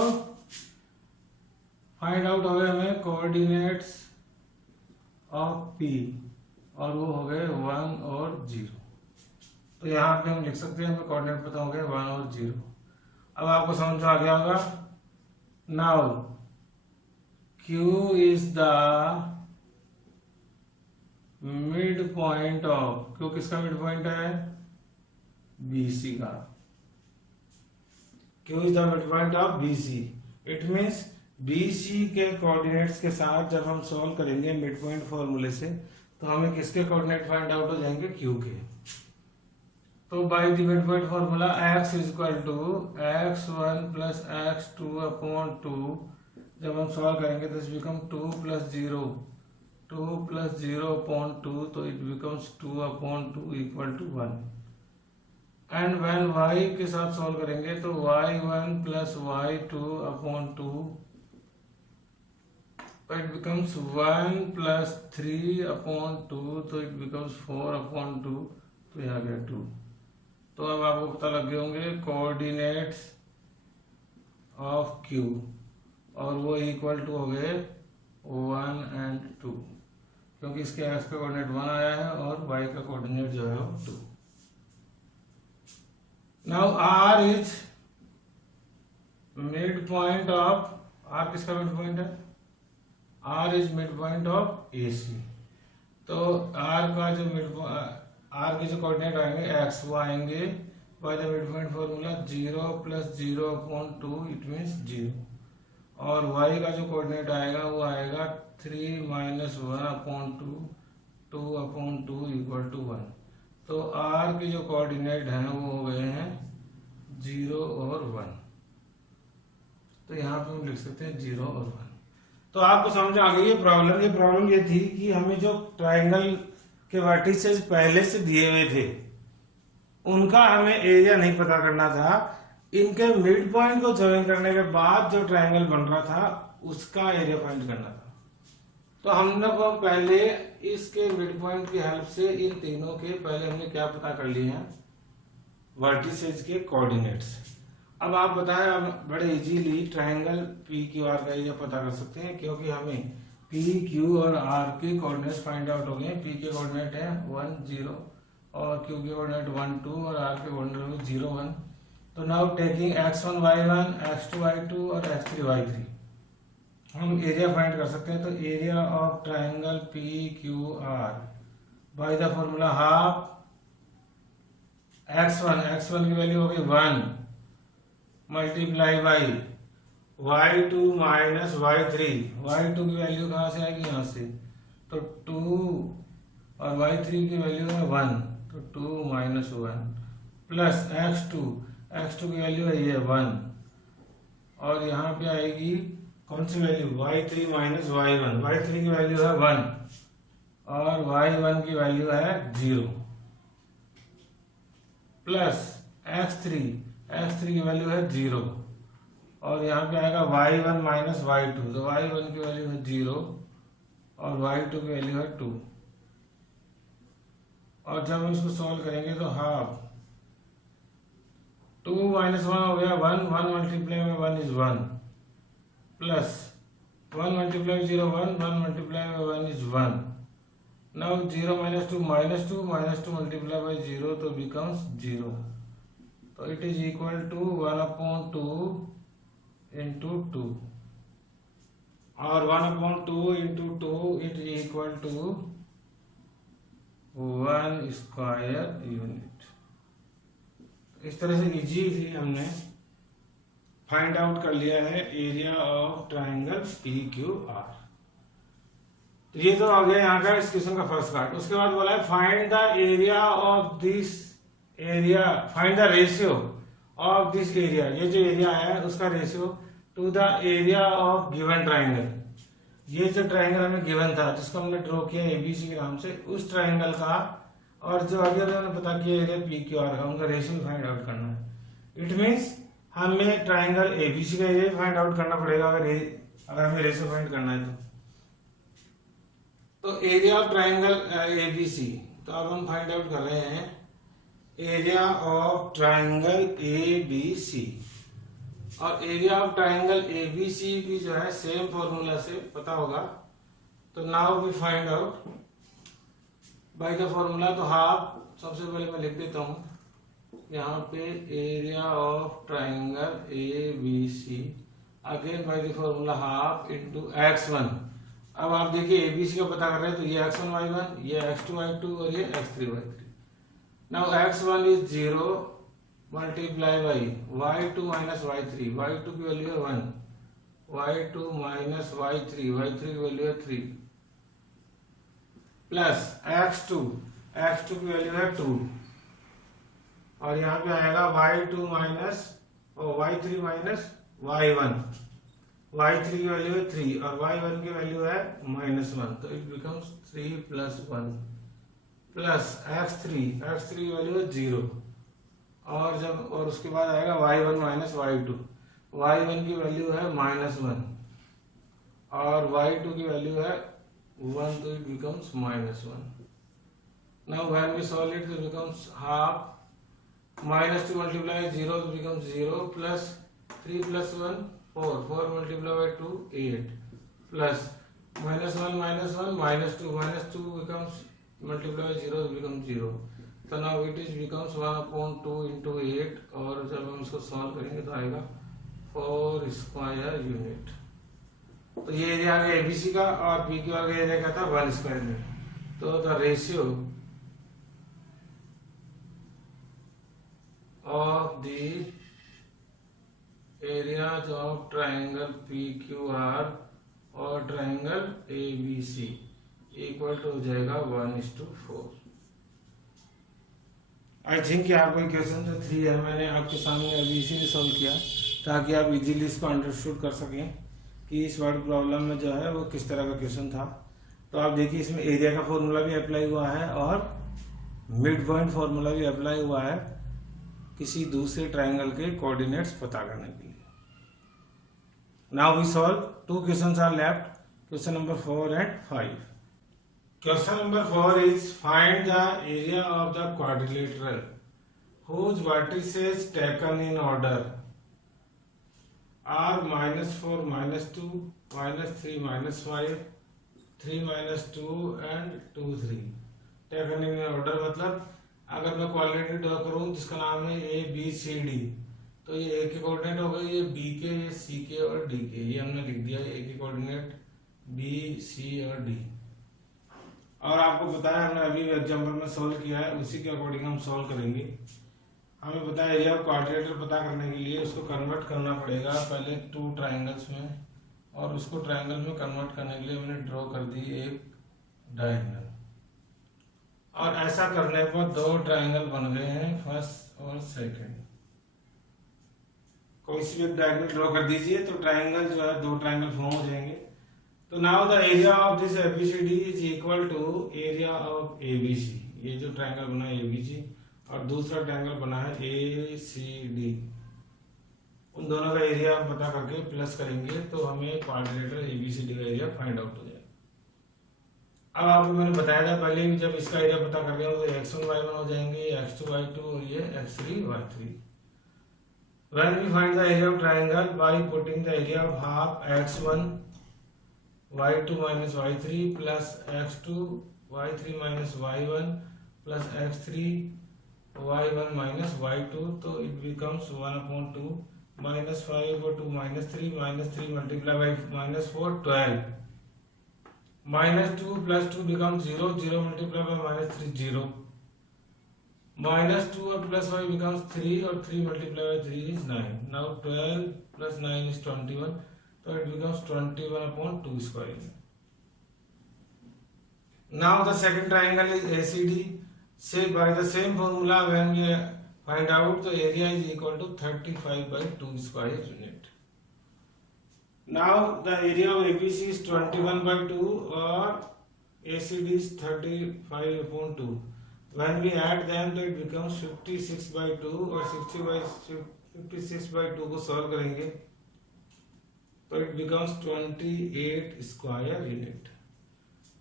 फाइंड आउट हो गए, हमें कोऑर्डिनेट्स ऑफ P और वो हो गए 1 और 0। तो यहाँ पे हम लिख सकते हैं हमें कोऑर्डिनेट पता हो गए 1 और 0। अब आपको समझ आ गया होगा। Now Q is the mid point of, Q किसका मिड पॉइंट है BC का। Q is the mid point of BC। It means BC के कोऑर्डिनेट्स के साथ जब हम सॉल्व करेंगे मिड पॉइंट फॉर्मूले से तो हमें किसके कोऑर्डिनेट फाइंड आउट हो जाएंगे Q के। तो by the mid point formula x is equal to x1 plus x2 upon 2, जब हम सॉल्व करेंगे तो इट बिकम 2 प्लस 0 अपॉन 2, तो it becomes 2 upon 2 equal to 1। And when y के साथ सॉल्व करेंगे तो y1 plus y2 upon 2, it becomes 1 plus 3 upon 2, तो it becomes 4 upon 2, तो यहाँ गया 2। तो अब आपको पता लग गए होंगे कोऑर्डिनेट्स ऑफ Q, और वो इक्वल टू हो गए 1 and 2, क्योंकि इसके x का कोऑर्डिनेट 1 आया है और y का कोऑर्डिनेट जो है वो 2। Now R is mid point of, R किसका मिड पॉइंट है? R is mid point of AC। तो R का जो R के जो कोऑर्डिनेट आएंगे x, वो आएंगे by the mid point formula 0 plus 0 upon 2, it means 0। और y का जो कोऑर्डिनेट आएगा वो आएगा 3 minus 1 upon 2, 2 upon 2 equal to 1। तो R के जो कोऑर्डिनेट हैं वो हो गए हैं 0 और 1। तो यहाँ पे हम लिख सकते हैं 0 और 1। तो आपको समझ आ गई ये प्रॉब्लम ये थी कि हमें जो ट्राइंगल के वर्टिसेस पहले से दिए हुए थे उनका हमें एरिया नहीं पता करना था, इनके मिड पॉइंट को ज्वाइन करने के बाद जो ट्राइंगल बन रहा था उसका एरिया फाइंड करना था। तो हमने को पहले इसके मिड पॉइंट की हेल्प से इन तीनों के पहले हमने क्या पता कर लिए हैं, वर्टिसेस के कोऑर्डिनेट्स। अब आप बताएं, आप बड़े easily triangle P Q R का एरिया पता कर सकते हैं, क्योंकि हमें पी क्यू और आर के कोऑर्डिनेट्स फाइंड आउट हो गए। पी के कोऑर्डिनेट है 1 0 और क्यू के कोऑर्डिनेट 1 2 और आर के कोऑर्डिनेट 0 1। तो now taking x1 y1 x2 y2 और x3 y3 हम एरिया फाइंड कर सकते हैं। तो area of triangle P Q R bye the formula half x1 की वैल्यू होगी 1 multiply by y2 minus y3, y2 की वैल्यू कहाँ से आएगी, यहाँ से, तो 2 और y3 की वैल्यू है 1, तो 2 माइनस 1 प्लस x2 की वैल्यू है ये 1, और यहाँ पे आएगी कौन सी value, y3 minus y1, y3 की वैल्यू है 1 और y1 की वैल्यू है 0 प्लस x3 की वैल्यू है 0 और यहाँ पे आएगा y1 माइनस y2, तो y1 की वैल्यू है 0 और y2 की वैल्यू है 2। और जब हम इसको सॉल्व करेंगे तो हाफ 2 माइनस 1 हो गया 1, 1 मल्टीप्लाई में 1 इज 1 प्लस 1 मल्टीप्लाई 0 1, 1 मल्टीप्लाई में 1 is 1। Now 0 minus 2 minus 2 multiply by 0, तो बिकम्स 0। तो it is equal to 1 upon 2 into 2 और 1 upon 2 into 2 it is equal to 1 square unit. इस तरह से इजीली हमने फाइंड आउट कर लिया है area of triangle P Q R. तो ये तो आ गया यहाँ का इस क्वेश्चन का फर्स्ट पार्ट। उसके बाद बोला है find the area of this area, find the ratio of this area, ये जो एरिया है उसका ratio two the area of given triangle. ये जो ट्राइंगल हमें गिवन था जिसको हमने ड्रॉ किया एबीसी के नाम से, उस ट्राइंगल का और जो आगे हमने पता किया एरिया पी क्यू आर का, उनका रेशियो फाइंड आउट करना है। इट मीन्स हमें ट्राइंगल एबीसी का एरिया फाइंड आउट करना पड़ेगा अगर हमें रेशियो फाइंड करना है तो एरिया ऑफ ट्राइंगल एबीसी। तो अब हम फाइंड आउट कर रहे हैं एरिया ऑफ ट्राइंगल एबीसी, और एरिया ऑफ ट्राइंगल एबीसी भी जो है सेम फॉर्मूला से पता होगा। तो now we find out by the formula. तो हाफ, सबसे पहले मैं लिख देता हूं यहाँ पे area of triangle ABC, again by the formula half into x1। अब आप देखिए एबीसी का पता कर रहे हैं तो ये x1 y1, ये x2 y2 और ये x3 y3। Now x1 is 0 multiply by y2 minus y3, y2 की वैल्यू है 1, y2 माइनस y3 की वैल्यू है 3 प्लस x2 की वैल्यू है 2 और यहाँ पे आएगा y2 minus y3 minus y1। y3 की वैल्यू है 3 और y1 की वैल्यू है -1, तो इट बिकम्स 3 + 1 प्लस x3 की वैल्यू है 0 और उसके बाद आएगा y1 माइनस y2। y1 की वैल्यू है -1 और y2 की वैल्यू है 1, तो it becomes -1। Now when we solve it, it becomes half. -2 multiplied by 0 becomes 0 plus 3 plus 1 4 multiplied by 2 8 plus -1 -2 becomes multiplied by 0 becomes 0. So now it is becomes 1/2 into 8 और जब हम इसको solve करेंगे तो आएगा 4 स्क्वायर यूनिट। तो ये area आ गया एबीसी का और पी क्यू का एरिया क्या था 1 स्क्वायर यूनिट। तो the ratio of the areas of triangle PQR और triangle ABC इक्वल टू हो जाएगा 1:4। आई थिंक कि आपको क्वेश्चन जो 3 है मैंने आपके सामने अभी इसीलिए सॉल्व किया ताकि आप इजीली इसको अंडरस्टूड कर सकें कि इस वर्ड प्रॉब्लम में जो है वो किस तरह का क्वेश्चन था। तो आप देखिए इसमें एरिया का फॉर्मूला भी अप्लाई हुआ है और मिड पॉइंट फॉर्मूला भी अप्लाई हुआ है किसी दूसरे ट्राइंगल के कोऑर्डिनेट्स पता करने के लिए। Now we solve 2 questions are left, question number 4 and 5। Question number 4 is find the area of the quadrilateral whose vertices taken in order are -4 -2 -3 -5 3 -2 and 2 3 taken in order मतलब अगर मैं कोऑर्डिनेट ड्रॉ करूं जिसका नाम है ए बी सी डी, तो ये ए के कोऑर्डिनेट हो गए, ये बी के, ये सी के और डी के, ये हमने लिख दिया ए के कोऑर्डिनेट बी सी और डी। और आपको पता है हमने अभी एग्जांपल में सॉल्व किया है, उसी के अकॉर्डिंग हम सॉल्व करेंगे। हमें पता है एरिया ऑफ क्वाड्रिलेटरल पता करने के लिए उसको कन्वर्ट करना पड़ेगा पहले 2 ट्राइंगल्स में, और उसको ट्राइंगल में कन्वर्ट करने के लिए हमने ड्रॉ कर दी एक डायगोनल, और ऐसा करने पर 2 ट्राइंगल बन गए हैं, फर्स्ट और सेकंड। कोई सी भी डायगोनल ड्रॉ कर दीजिए तो ट्राइंगल जो है 2 ट्राइंगल फॉर्म हो जाएंगे। तो now the area of this ABCD is equal to area of ABC. ये जो ट्राइंगल बना है एबीसी और दूसरा ट्राइंगल बना है एसीडी, उन दोनों का एरिया हम पता करके प्लस करेंगे तो हमें क्वाड्रिलेटरल एबीसीडी का एरिया फाइंड आउट हो जाएगा। अब आपको मैंने बताया था पहले भी, जब इसका एरिया पता कर लिया तो x1 y1 हो जाएंगे, x2 y2 और ये x3 y3। When we find the area of triangle by putting the area of half x1 y2 minus y3 plus x2 y3 minus y1 plus x3 y1 minus y2, तो it becomes 1/2 -5/2 -3 multiplied by -4 12 -2 plus 2 becomes 0 0 multiplied by -3 0 -2 और plus 5 becomes 3 और 3 multiplied by 3 is 9। now 12 plus 9 is 21, so it becomes 21/2 square। now the second triangle is ACD, say by the same formula when we find out the area is equal to 35/2 square unit। Now the area of ABC is 21/2 or ACD is 35/2। When we add them तो it becomes 56/2 और 56/2 को solve करेंगे तो it becomes 28 square unit.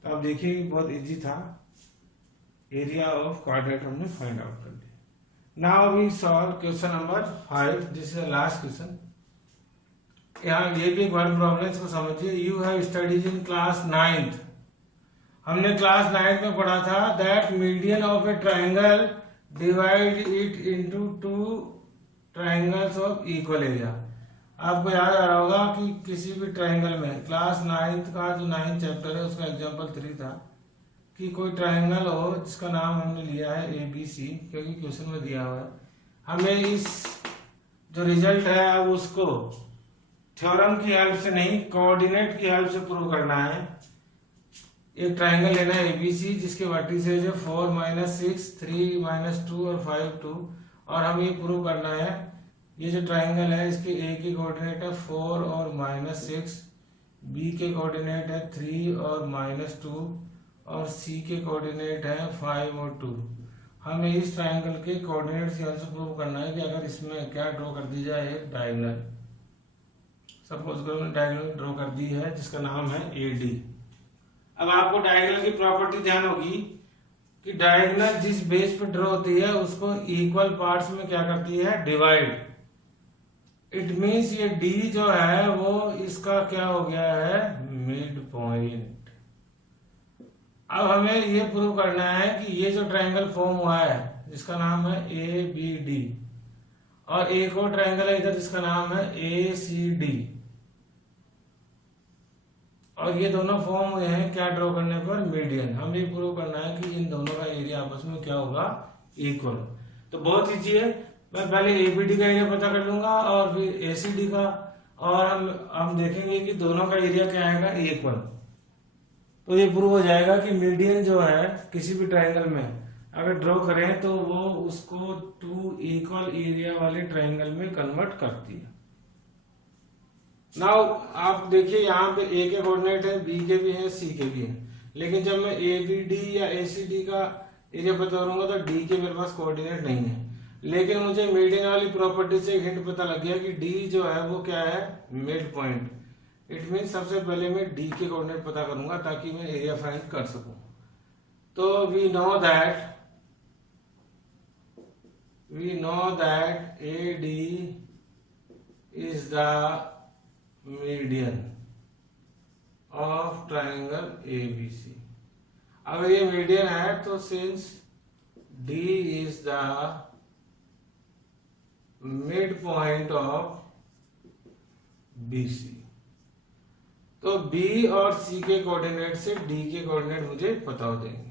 तो आप देखिए बहुत easy था, एरिया ऑफ क्वाड्रेट हमने फाइंड आउट कर दिया। Now we solve question number 5, this is the last question. यहाँ ये भी एक वर्ड प्रॉब्लम को समझिए। You have studies in class 9th, हमने क्लास 9th में पढ़ा था that median of a triangle divide it into 2 triangles of equal area. आपको याद आ रहा होगा कि किसी भी ट्राइंगल में क्लास 9th का जो 9th चैप्टर है उसका एग्जांपल 3 था कि कोई ट्राइंगल हो जिसका नाम हमने लिया है ABC, क्योंकि क्वेश्चन में दिया हुआ है। हमें इस जो रिजल्ट है अब उसको थ्योरम की हेल्प से नहीं, कोऑर्डिनेट की हेल्प से प्रूव करना है। एक ट्राइंगल लेना है ABC जिसके वर्टिसेज है 4 -6 3 -2 और 5 2, और हमें ये प्रूव करना है, ये जो ट्राइंगल है इसके ए की कोऑर्डिनेट है 4 और -6, बी के कोऑर्डिनेट है 3 और -2 और सी के कोऑर्डिनेट है 5 और 2। हमें इस ट्राइंगल के कोऑर्डिनेट से आंसर प्रूव करना है कि अगर इसमें क्या ड्रॉ कर दी जाए, एक डायगोनल, सपोज करो मैंने डायगोनल ड्रॉ कर दी है जिसका नाम है AD। अब आपको डायगोनल की प्रॉपर्टी ध्यान होगी कि डायगोनल जिस बेस पे ड्रॉ होती है उसको इक्वल पार्ट्स में क्या करती है, डिवाइड। इट मीन्स ये D जो है वो इसका क्या हो गया है, मिड पॉइंट। अब हमें ये प्रूव करना है कि ये जो ट्रायंगल फॉर्म हुआ है जिसका नाम है ABD, और एक और ट्रायंगल है इधर जिसका नाम है ACD, और ये दोनों फॉर्म हुए हैं क्या ड्रॉ करने पर, मीडियन। हमें ये प्रूव करना है कि इन दोनों का एरिया आपस में क्या होगा, इक्वल। तो बहुत इजी है, मैं पहले ABD का एरिया पता कर लूंगा और फिर ACD का, और हम देखेंगे कि दोनों का एरिया क्या आएगा, इक्वल। तो ये प्रूव हो जाएगा कि मीडियन जो है किसी भी ट्रायंगल में अगर ड्रॉ करें तो वो उसको 2 इक्वल एरिया वाले ट्रायंगल में कन्वर्ट करती है। नाउ आप देखिए यहाँ पे A के कोऑर्डिनेट है, B के भी हैं, C के भी हैं, लेकिन जब मैं ABD या ACD का एरिया पता करूंगा तो D के मेरे पास कोऑर्डिनेट नहीं है। लेकिन मुझे मीडियन वाली प्रॉपर्टी से हिंट पता लग गया कि D जो है वो क्या है, मिड पॉइंट। इट मीन सबसे पहले मैं D के कोऑर्डिनेट पता करूंगा ताकि मैं एरिया फाइंड कर सकूं। तो we know that AD is the median of triangle ABC। अगर ये मीडियन है तो since D is the mid point of BC, तो B और C के कोऑर्डिनेट से D के कोऑर्डिनेट मुझे पता हो जाएंगे।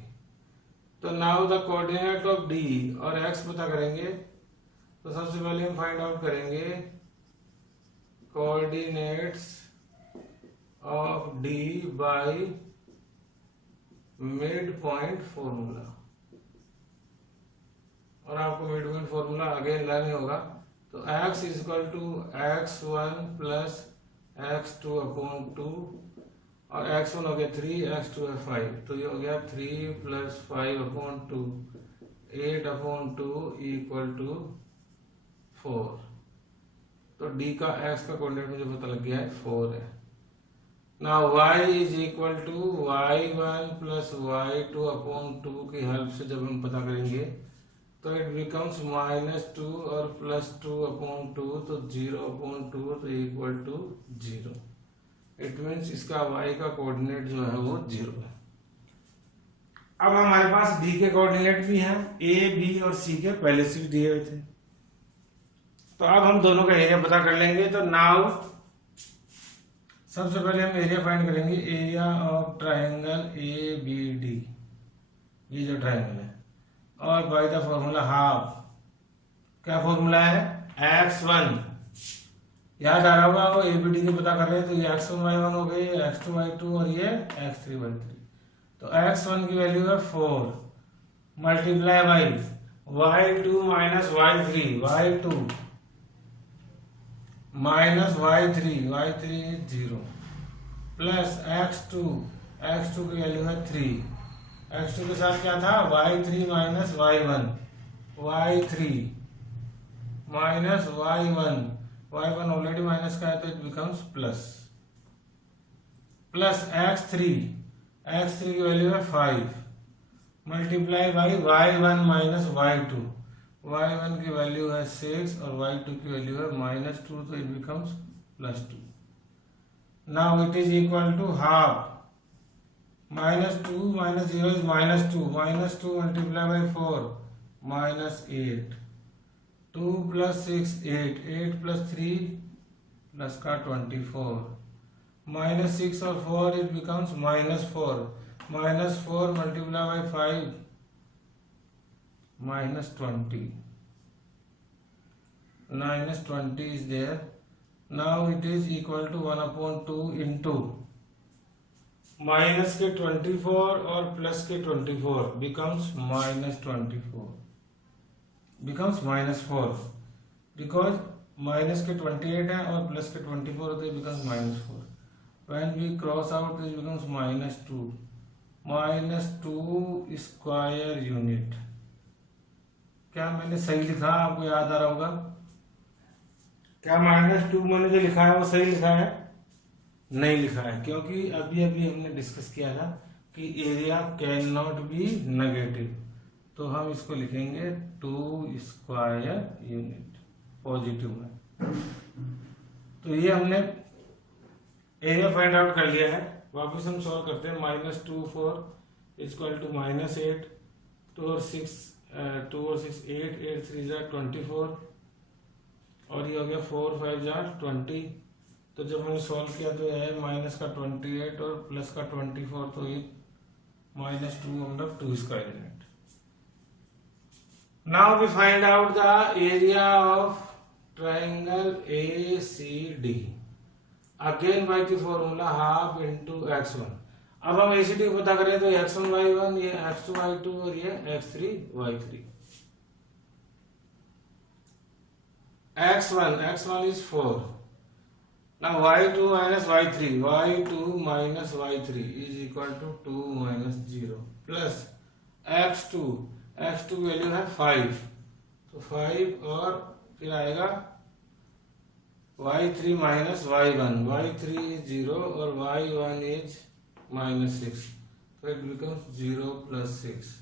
तो now the coordinate of D और X पता करेंगे। तो सबसे पहले हम फाइंड आउट करेंगे coordinates of D by mid point formula, और आपको mid point formula again learn होगा। तो x is equal to x1 plus x2 upon 2, और x1 हो गया 3, x2 है 5, तो ये हो गया 3 plus 5 upon 2, 8 upon 2 equal to 4। तो D का x का कोऑर्डिनेट मुझे पता लग गया है 4 है। Now y is equal to y1 plus y2 upon 2 की हेल्प से जब हम पता करेंगे तो इट बिकम्स -2 और +2 अपॉन 2, तो 0 अपॉन 2 तो इक्वल टू 0। इट मीन्स इसका y का कोऑर्डिनेट जो है वो 0 है। अब हमारे पास D के कोऑर्डिनेट भी हैं, A, B और C के पहले से भी दिए हुए थे। तो अब हम दोनों का एरिया पता कर लेंगे। तो नाउ सबसे पहले हम एरिया फाइंड करेंगे, एरिया ऑफ ट्रायंगल ABD, ये जो ट्रायंगल है, और बाय द फॉर्मूला हाफ। क्या फॉर्मूला है, x1, याद आ रहा होगा वो ABD के पता कर रहे हैं, तो ये x1 y1 हो गई, x2 y2 और ये x3 y3। तो x1 की वैल्यू है 4 multiply by y2 minus y3, y2 minus y3 is 0, plus x2 की वैल्यू है 3, x2 के साथ क्या था, y3 minus y1, y3 minus y1 already minus का है तो इट बिकम्स प्लस x3 की वैल्यू है 5 multiply by y1 minus y1 की वैल्यू है 6 और y2 की वैल्यू है -2, तो it becomes +2। Now it is equal to half, -2 minus 0 is -2 multiply by 4 -8, 2 plus 6 8 plus 3 plus का 24, -6 और 4 it becomes -4 multiply by 5 -20 is there. Now it is equal to 1/2 into minus के 24 और plus के 24 becomes -24। becomes -4 because minus के 28 है और plus के 24 होते becomes -4. When we cross out this becomes -2 square unit. क्या मैंने सही लिखा? आपको याद आ रहा होगा क्या -2 मैंने जो लिखा है वो सही लिखा है? नहीं लिखा है, क्योंकि अभी अभी हमने डिस्कस किया था कि area can not be negative, तो हम इसको लिखेंगे 2 स्क्वायर यूनिट पॉजिटिव में. तो ये हमने एरिया फाइंड आउट कर लिया है. वापस हम सॉल्व करते हैं. -2 4 इक्वल टू -8 2 और 6 8 8 3 24 और ये हो गया 4 5 20. तो जब हमने सॉल्व किया तो ये है माइनस का 28 और प्लस का 24, तो ये -2 मतलब 2 square unit. Now we find out the area of triangle ACD. Again by the formula half into x1. अब हम ACD पता करें तो x1 y1, ये x2 y2 और ये x3 y3. x1 is 4. Now y2 minus y3 is equal to 2 minus 0 plus x2 value है 5, तो 5 और फिर आएगा y3 minus y1. y3 is 0 और y1 is -6, so it becomes 0 plus 6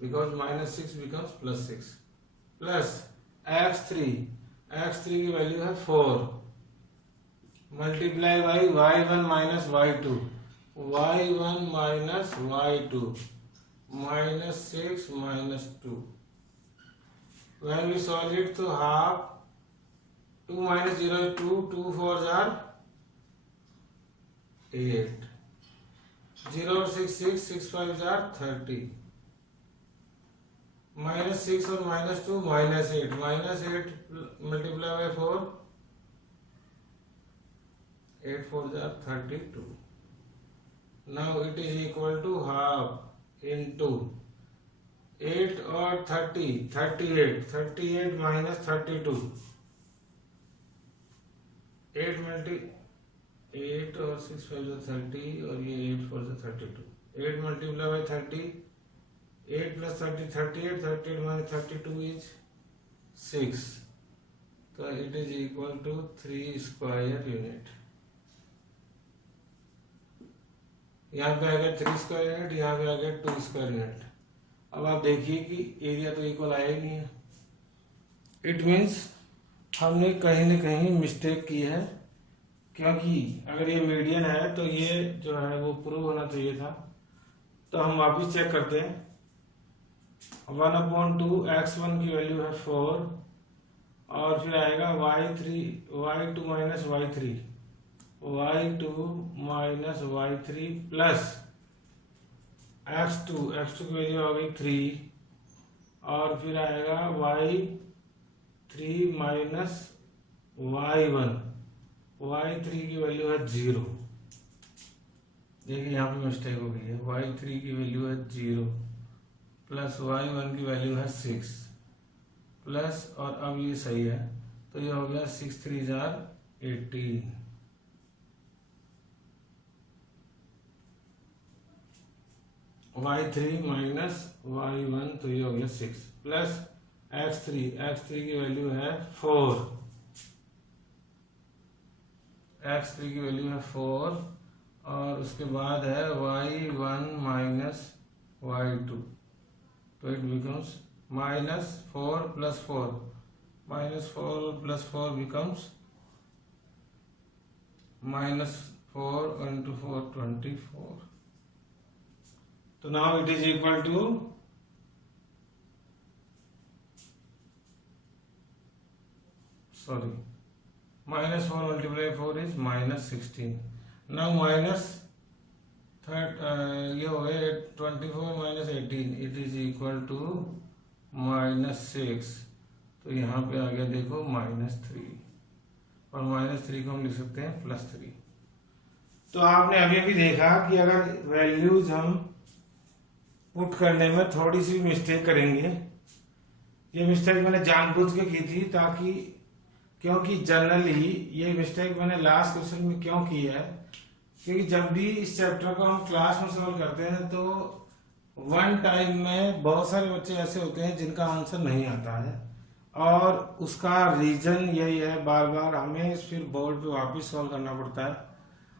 because -6 becomes +6 plus x3 की value है 4 multiply by y1 minus y2 -6 -2. When we solve it to half, 2 minus 0 is 2, 2 4s are 8, 0 और 6 6, 6 5s are 30, -6 और -2 -8, -8 multiply by 4, 8 4s are 32. Now it is equal to half into 8 और 30 38 minus 32, 8 और 6 5 is 30 और ये 8 4 is 32. 8 multiply by 30, 8 plus 30 38 minus 32 is 6, so it is equal to 3 square unit. यहाँ पे आ गया 3 square unit, यहाँ पे आ गया 2 स्क्वायर यूनिट. अब आप देखिए कि एरिया तो इक्वल आया ही नहीं है. इट मीन्स हमने कहीं न कहीं मिस्टेक की है, क्योंकि अगर ये मीडियन है तो ये जो है वो प्रूव होना चाहिए था. तो हम वापिस चेक करते हैं. 1/2 x1 की वैल्यू है 4 और फिर आएगा y2 minus y3 plus x2 की वैल्यू आ गई 3 और फिर आएगा y3 माइनस y3 की वैल्यू है 0. देखिए यहाँ पे मिस्टेक हो गई है. y3 की वैल्यू है 0 प्लस y1 की वैल्यू है 6 प्लस, और अब ये सही है तो ये हो गया 6 3 18. y3 माइनस y1 तो ये हो गया 6 प्लस x3 की वैल्यू है 4, x3 की वैल्यू है 4 और उसके बाद है y1 माइनस y2, तो it becomes -4 plus 4 plus 4 becomes -4 into 4 24. So now it is equal to -4 multiplied by 4 is -16. Now ये हो गया 24 minus 18, it is equal to -6. तो यहाँ पे आ गया देखो -3 और -3 को हम लिख सकते हैं +3. तो आपने अभी अभी देखा कि अगर वैल्यूज हम पुट करने में थोड़ी सी मिस्टेक करेंगे ये मिस्टेक मैंने जानबूझ के की थी, ताकि क्योंकि जनरली ये मिस्टेक मैंने लास्ट क्वेश्चन में क्यों की है, क्योंकि जब भी इस चैप्टर को हम क्लास में सॉल्व करते हैं तो वन टाइम में बहुत सारे बच्चे ऐसे होते हैं जिनका आंसर नहीं आता है, और उसका रीजन यही है, बार बार हमें फिर बोर्ड पे वापस सॉल्व करना पड़ता है।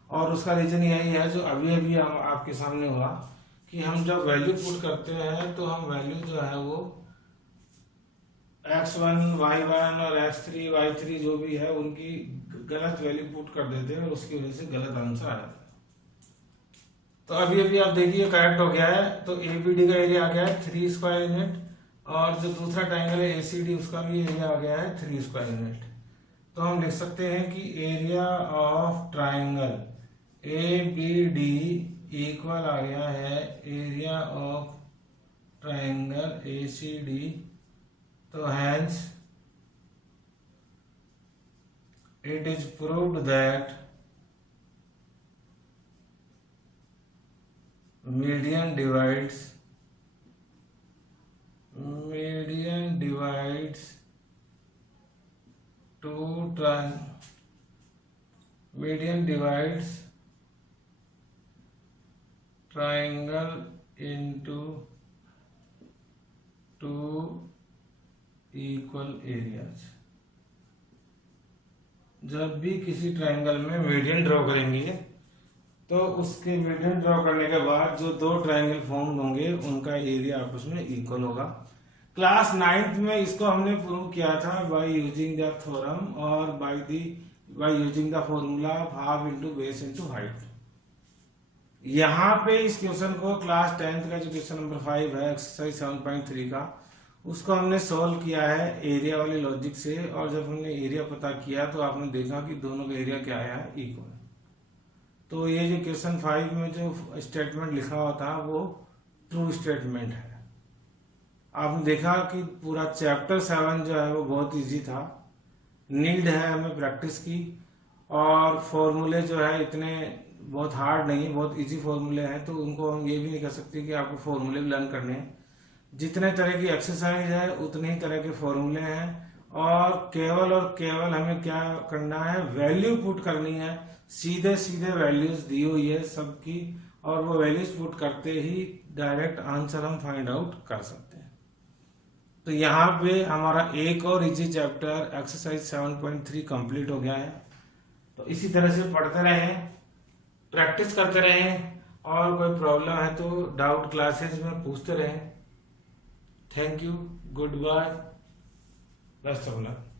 और उसका रीजन यही है जो अभी अभी आपके सामने हुआ, कि हम जब वैल्यू पुट करते हैं तो हम वैल्यू जो है वो x1, y1 और x3, y3 जो भी है उनकी गलत वैल्यू पुट कर देते हैं और उसकी वजह से गलत आंसर आ जाता है। तो अभी अभी आप देखिए करेक्ट हो गया है। तो ABD का एरिया आ गया है 3 स्क्वायर यूनिट, और जो दूसरा ट्राइंगल है ACD उसका भी एरिया आ गया है 3 स्क्वायर यूनिट। तो हम लिख सकते हैं कि area of triangle ABD equal आ गया है एरिया ऑफ ट्राइंगल ACD। तो hence it is proved that median divides triangle into two equal areas. जब भी किसी ट्राइंगल में मीडियन ड्रॉ करेंगे तो उसके मीडियन ड्रॉ करने के बाद जो दो ट्राइंगल फॉर्म होंगे उनका एरिया आपस में इक्वल होगा। क्लास 9th में इसको हमने प्रूव किया था बाय यूजिंग द थ्योरम और by using the formula of half into base into height. यहाँ पे इस क्वेश्चन को क्लास 10th का जो क्वेश्चन नंबर 5 है एक्सरसाइज 7.3 का, उसको हमने सॉल्व किया है एरिया वाले लॉजिक से। और जब हमने एरिया पता किया तो आपने देखा कि दोनों का एरिया क्या आया है, इक्वल। तो ये जो क्वेश्चन 5 में जो स्टेटमेंट लिखा हुआ था वो ट्रू स्टेटमेंट है। आपने देखा कि पूरा चैप्टर 7 जो है वो बहुत इजी था, नीड है हमें प्रैक्टिस की, और फॉर्मूले जो है इतने बहुत हार्ड नहीं, बहुत इजी फॉर्मूले हैं। तो उनको हम ये भी नहीं कह सकते कि आपको फॉर्मूले भी लर्न करने हैं। जितने तरह की एक्सरसाइज है उतने ही तरह के फॉर्मूले हैं, और केवल हमें क्या करना है, वैल्यू पुट करनी है। सीधे सीधे वैल्यूज दी हुई है सबकी, और वो वैल्यूज पुट करते ही डायरेक्ट आंसर हम फाइंड आउट कर सकते हैं। तो यहाँ पे हमारा एक और इजी चैप्टर एक्सरसाइज 7.3 कंप्लीट हो गया है। तो इसी तरह से पढ़ते रहें, प्रैक्टिस करते रहें, और कोई प्रॉब्लम है तो डाउट क्लासेस में पूछते रहें। Thank you, good bye, best of luck.